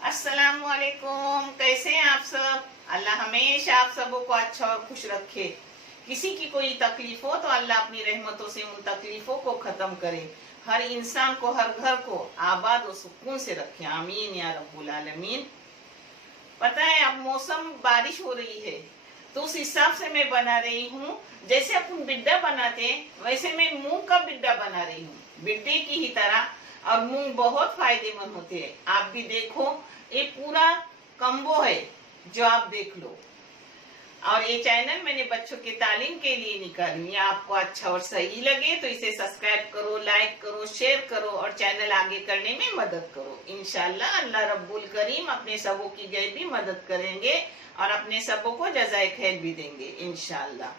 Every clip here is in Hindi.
अस्सलाम वालेकुम। कैसे हैं आप सब? अल्लाह हमेशा आप सबों को अच्छा और खुश रखे। किसी की कोई तकलीफ हो तो अल्लाह अपनी रहमतों से उन तकलीफों को खत्म करे। हर इंसान को, हर घर को आबाद और सुकून से रखे। आमीन या रब्बुल आलमीन। पता है अब मौसम बारिश हो रही है तो उस हिसाब से मैं बना रही हूँ। जैसे अपन बिड्डा बनाते हैं वैसे मैं मूंग का बिड्डा बना रही हूँ, बिड्डे की ही तरह। और मूंग बहुत फायदेमंद होते हैं। आप भी देखो, ये पूरा कम्बो है जो आप देख लो। और ये चैनल मैंने बच्चों के तालीम के लिए निकाली है। आपको अच्छा और सही लगे तो इसे सब्सक्राइब करो, लाइक करो, शेयर करो और चैनल आगे करने में मदद करो। इंशाल्लाह अल्लाह रब्बुल करीम अपने सबों की गैबी मदद करेंगे और अपने सबों को जज़ाए खैर भी देंगे इंशाल्लाह।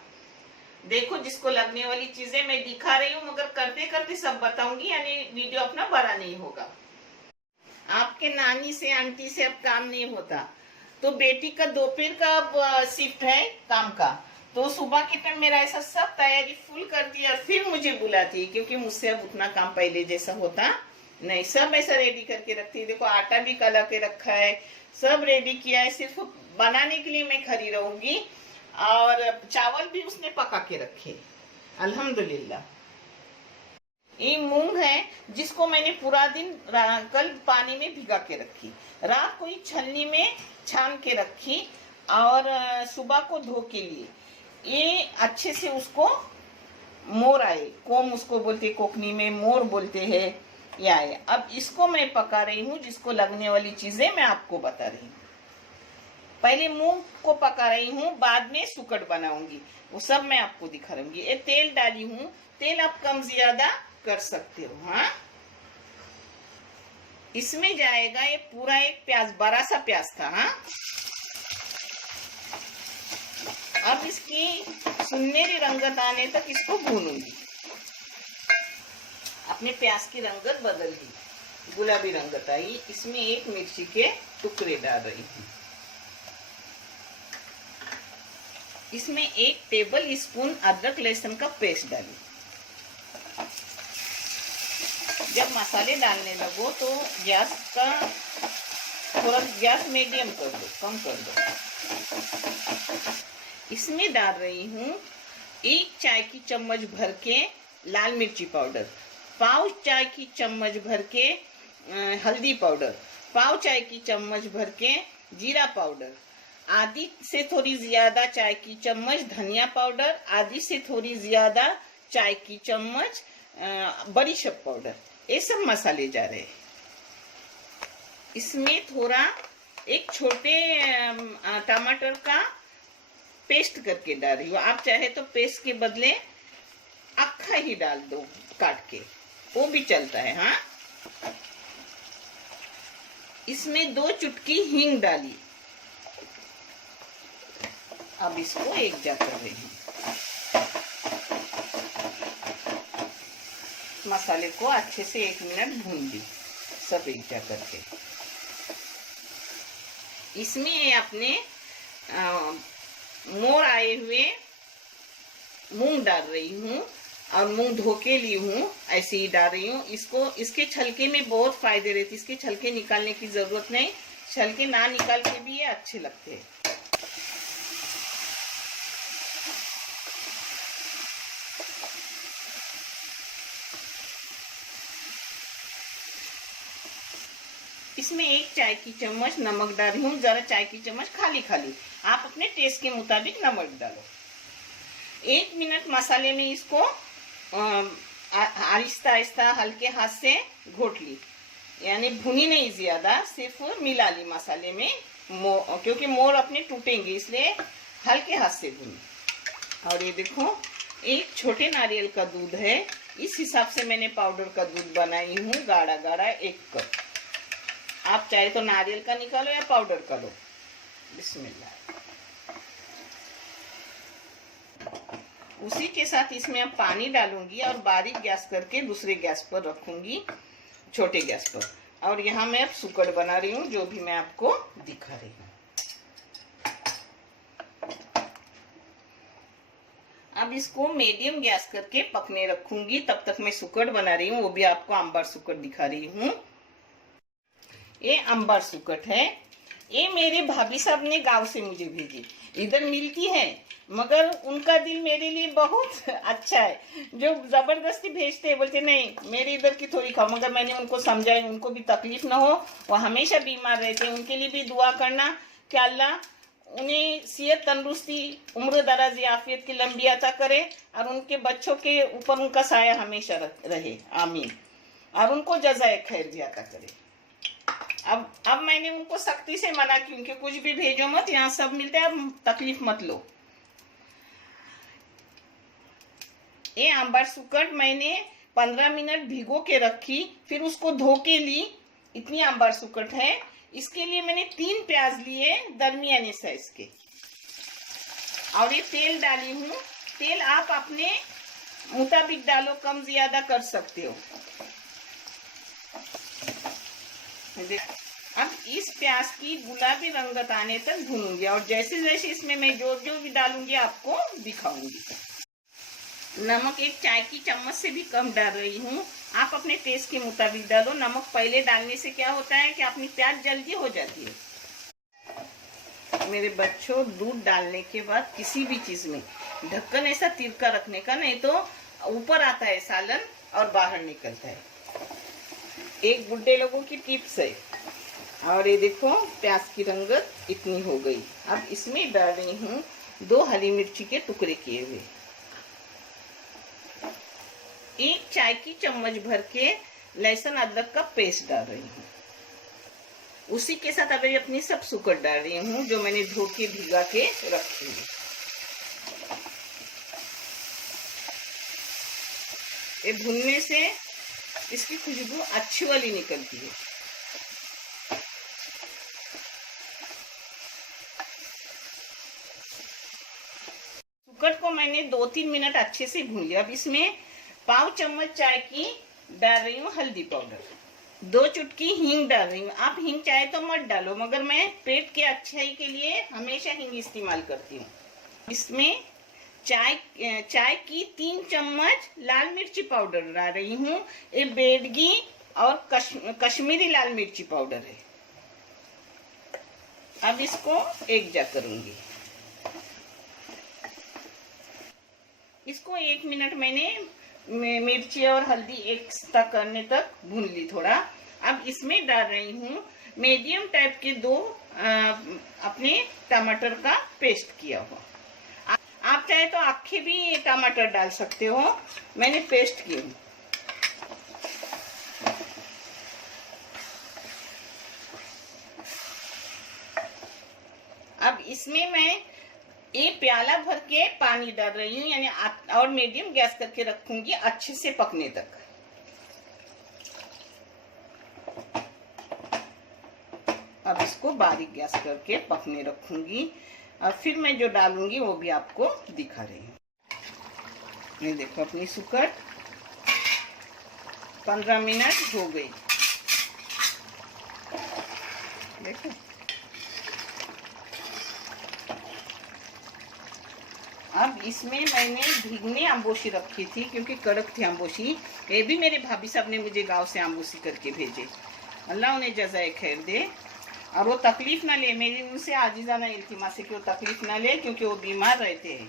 देखो, जिसको लगने वाली चीजें मैं दिखा रही हूँ, मगर करते करते सब बताऊंगी, यानी वीडियो अपना बड़ा नहीं होगा। आपके नानी से, आंटी से अब काम नहीं होता तो बेटी का दोपहर का अब शिफ्ट है काम का, तो सुबह के टाइम मेरा ऐसा सब तैयारी फुल कर दिया, फिर मुझे बुलाती है क्योंकि मुझसे अब उतना काम पहले जैसा होता नहीं। सब ऐसा रेडी करके रखती है। देखो, आटा भी कला के रखा है, सब रेडी किया है, सिर्फ बनाने के लिए मैं खड़ी रहूंगी। और चावल भी उसने पका के रखे अल्हम्दुलिल्लाह। ये मूंग है जिसको मैंने पूरा दिन कल पानी में भिगा के रखी, रात को ही छलनी में छान के रखी और सुबह को धो के लिए ये अच्छे से उसको मोर आए, कोम उसको बोलते, कोकनी में मोर बोलते हैं, ये आए। अब इसको मैं पका रही हूँ, जिसको लगने वाली चीजें मैं आपको बता रही हूँ। पहले मूंग को पका रही हूँ, बाद में सुकड़ बनाऊंगी, वो सब मैं आपको दिखा रही हूँ। ये तेल डाली हूँ, तेल आप कम ज्यादा कर सकते हो। हाँ, इसमें जाएगा ये पूरा एक प्याज, बड़ा सा प्याज था। हाँ, अब इसकी सुनहरी रंगत आने तक इसको भूनूंगी। अपने प्याज की रंगत बदल दी, गुलाबी रंगत आई। इसमें एक मिर्ची के टुकड़े डाल रही हूँ। इसमें 1 टेबल स्पून अदरक लहसुन का पेस्ट डाली। जब मसाले डालने लगो तो गैस का थोड़ा गैस मीडियम कर दो, कम कर दो। इसमें डाल रही हूँ 1 चाय की चम्मच भर के लाल मिर्ची पाउडर, पाव चाय की चम्मच भर के हल्दी पाउडर, पाव चाय की चम्मच भर के जीरा पाउडर, आधी से थोड़ी ज्यादा चाय की चम्मच धनिया पाउडर, आधी से थोड़ी ज्यादा चाय की चम्मच बड़ीशेप पाउडर। ये सब मसाले जा रहे हैं। इसमें थोड़ा एक छोटे टमाटर का पेस्ट करके डाल रही हूँ। आप चाहे तो पेस्ट के बदले अक्खा ही डाल दो काट के, वो भी चलता है। हाँ, इसमें 2 चुटकी हींग डाली। अब इसको एक जा कर रही हूँ। मसाले को अच्छे से 1 मिनट भून ली, सब एक जा करके। इसमें अपने मोर आए हुए मूंग डाल रही हूँ और मूंग धो के ली हूँ, ऐसे ही डाल रही हूँ। इसको, इसके छलके में बहुत फायदे रहते, इसके छलके निकालने की जरूरत नहीं, छलके ना निकाल के भी ये अच्छे लगते हैं। इसमें 1 चाय की चम्मच नमक डाल रही हूँ, जरा चाय की चम्मच खाली खाली, आप अपने टेस्ट के मुताबिक नमक डालो। 1 मिनट मसाले में इसको आहिस्ता आहिस्ता हल्के हाथ से घोट ली, यानी भुनी नहीं ज्यादा, सिर्फ मिला ली मसाले में, क्योंकि मोर अपने टूटेंगे इसलिए हल्के हाथ से भुनी। और ये देखो, 1 छोटे नारियल का दूध है, इस हिसाब से मैंने पाउडर का दूध बनाई हूँ, गाढ़ा गाढ़ा 1 कप। आप चाहे तो नारियल का निकालो या पाउडर का लो। बिस्मिल्लाह। उसी के साथ इसमें अब पानी डालूंगी और बारीक गैस करके दूसरे गैस पर रखूंगी, छोटे गैस पर। और यहाँ मैं अब सुकड़ बना रही हूँ, जो भी मैं आपको दिखा रही हूँ। अब इसको मीडियम गैस करके पकने रखूंगी, तब तक मैं सुकड़ बना रही हूँ, वो भी आपको अंबर सुकड़ दिखा रही हूँ। ये अंबर सुकट है। ये मेरे भाभी साहब ने गांव से मुझे भेजी, इधर मिलती है मगर उनका दिल मेरे लिए बहुत अच्छा है, जो जबरदस्ती भेजते हैं, बोलते नहीं मेरे इधर की थोड़ी खाओ, मगर मैंने उनको समझाया उनको भी तकलीफ ना हो, वो हमेशा बीमार रहते हैं, उनके लिए भी दुआ करना कि अल्लाह उन्हें सेहत तंदुरुस्ती उम्र दराजी आफियत की लंबी अता करे और उनके बच्चों के ऊपर उनका साया हमेशा रहे, आमीन, और उनको जज़ाए खैर भी अता करे। अब मैंने उनको सख्ती से मना की, उनके कुछ भी भेजो मत, यहाँ सब मिलते हैं, अब तकलीफ मत लो। ये अंबर सुकट मैंने 15 मिनट भिगो के रखी, फिर उसको धो के ली। इतनी अंबर सुकट है। इसके लिए मैंने 3 प्याज लिए दरमियाने साइज के, और ये तेल डाली हूँ। तेल आप अपने मुताबिक डालो, कम ज्यादा कर सकते हो। अब इस प्याज की गुलाबी रंगत आने तक भूनूंगी, और जैसे जैसे इसमें मैं जो जो भी डालूंगी आपको दिखाऊंगी। नमक 1 चाय की चम्मच से भी कम डाल रही हूँ, आप अपने टेस्ट के मुताबिक डालो। नमक पहले डालने से क्या होता है कि अपनी प्याज जल्दी हो जाती है। मेरे बच्चों, दूध डालने के बाद किसी भी चीज में ढक्कन ऐसा तिरका रखने का, नहीं तो ऊपर आता है सालन और बाहर निकलता है। एक बुढ़े लोगों की टिप्स है। और ये देखो प्याज की रंगत इतनी हो गई। अब इसमें डाल रही हूँ 2 हरी मिर्ची के टुकड़े किए हुए, 1 चाय की चम्मच भर के लहसुन अदरक का पेस्ट डाल रही हूँ। उसी के साथ अभी अपनी सब सुकट डाल रही हूँ जो मैंने धो के भिगा के रखी है। ये भुनने से इसकी खुशबू अच्छी वाली निकलती है। सुकट को मैंने 2-3 मिनट अच्छे से भून लिया। अब इसमें पाव चम्मच चाय की डाल रही हूँ हल्दी पाउडर, 2 चुटकी हींग डाल रही हूँ। आप हींग चाहे तो मत डालो, मगर मैं पेट के अच्छाई के लिए हमेशा हींग इस्तेमाल करती हूँ। इसमें चाय की 3 चम्मच लाल मिर्ची पाउडर डाल रही हूँ। ये बेडगी और कश्मीरी लाल मिर्ची पाउडर है। अब इसको एक जा करूंगी। इसको 1 मिनट मैंने मिर्ची और हल्दी एक साथ करने तक भून ली थोड़ा। अब इसमें डाल रही हूँ मीडियम टाइप के 2 अपने टमाटर का पेस्ट किया हुआ। आप चाहे तो आखे भी टमाटर डाल सकते हो, मैंने पेस्ट की हूँ। अब इसमें मैं 1 प्याला भर के पानी डाल रही हूँ, यानी और मीडियम गैस करके रखूंगी अच्छे से पकने तक। अब इसको बारीक गैस करके पकने रखूंगी, और फिर मैं जो डालूंगी वो भी आपको दिखा रही हूँ। ये देखो अपनी सुकट 15 मिनट हो गई, देखो। अब इसमें मैंने भीगने अम्बोशी रखी थी क्योंकि कड़क थी अम्बोशी। ये भी मेरे भाभी साहब ने मुझे गांव से अम्बोशी करके भेजे, अल्लाह उन्हें जज़ाए खैर दे, और वो तकलीफ ना ले। मेरी उनसे आजीज़ाना इल्तिमास है कि वो तकलीफ ना ले, क्योंकि वो बीमार रहते हैं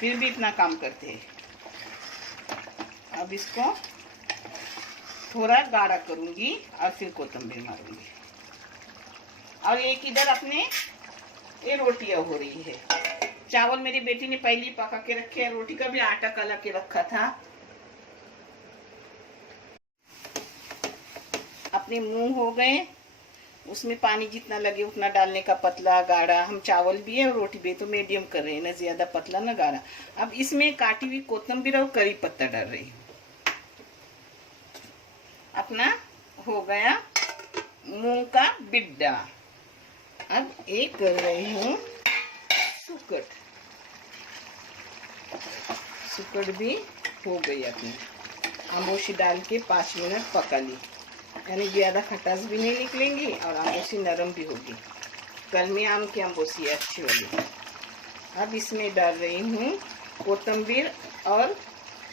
फिर भी इतना काम करते हैं। अब इसको थोड़ा गाढ़ा करूंगी और फिर कोतंबीर मारूंगी। और एक इधर अपने ये रोटियां हो रही है। चावल मेरी बेटी ने पहले ही पका के रखे हैं, रोटी का भी आटा कला के रखा था। अपने मूंग हो गए, उसमें पानी जितना लगे उतना डालने का, पतला गाढ़ा। हम चावल भी है और रोटी भी तो मीडियम कर रहे हैं, ना ज्यादा पतला ना गाढ़ा। अब इसमें काटी हुई कोतंबीर और करी पत्ता डाल रही हूँ। अपना हो गया मूंग का बिड्डा। अब एक कर रही हूँ सुकट। सुकट भी हो गई अपनी, अम्बोशी डाल के 5 मिनट पका ली, यानी ज्यादा खटास भी नहीं निकलेंगी और अम्बोशी नरम भी होगी। कलमी आम की अम्बोशी अच्छी होगी। अब इसमें डाल रही हूँ कोतंबीर और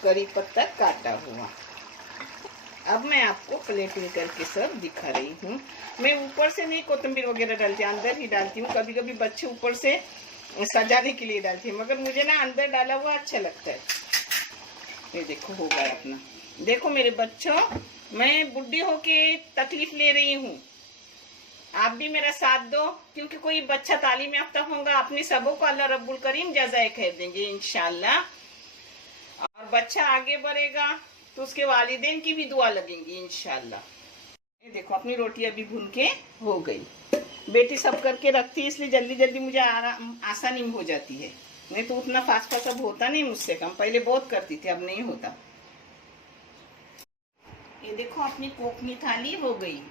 करी पत्ता काटा हुआ। अब मैं आपको प्लेटिंग करके सब दिखा रही हूँ। मैं ऊपर से नहीं कोतंबीर वगैरह डालती, अंदर ही डालती हूँ। कभी कभी बच्चे ऊपर से सजाने के लिए डालती हूँ, मगर मुझे ना अंदर डाला हुआ अच्छा लगता है। ये देखो हो गया अपना। देखो मेरे बच्चों, मैं बुढ़ी होके तकलीफ ले रही हूँ, आप भी मेरा साथ दो, क्योंकि कोई बच्चा तालीम याफ्ता होगा, अपने सबों को अल्लाह रब्बुल करीम जज़ाए खैर देंगे इंशाल्लाह। और बच्चा आगे बढ़ेगा तो उसके वालिदैन की भी दुआ लगेंगी इंशाल्लाह। ये देखो अपनी रोटी अभी भून के हो गई। बेटी सब करके रखती है, इसलिए जल्दी जल्दी मुझे आसानी हो जाती है, नहीं तो उतना फास्ट फास्ट अब होता नहीं मुझसे कम। पहले बहुत करती थी, अब नहीं होता। ये देखो अपनी पोखनी थाली हो गई,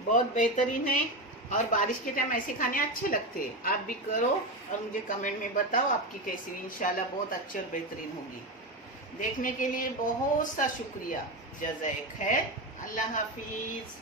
बहुत बेहतरीन है। और बारिश के टाइम ऐसे खाने अच्छे लगते हैं। आप भी करो और मुझे कमेंट में बताओ आपकी कैसी, इंशाल्लाह बहुत अच्छी और बेहतरीन होगी। देखने के लिए बहुत सा शुक्रिया, जज़ाए खैर, अल्लाह हाफिज।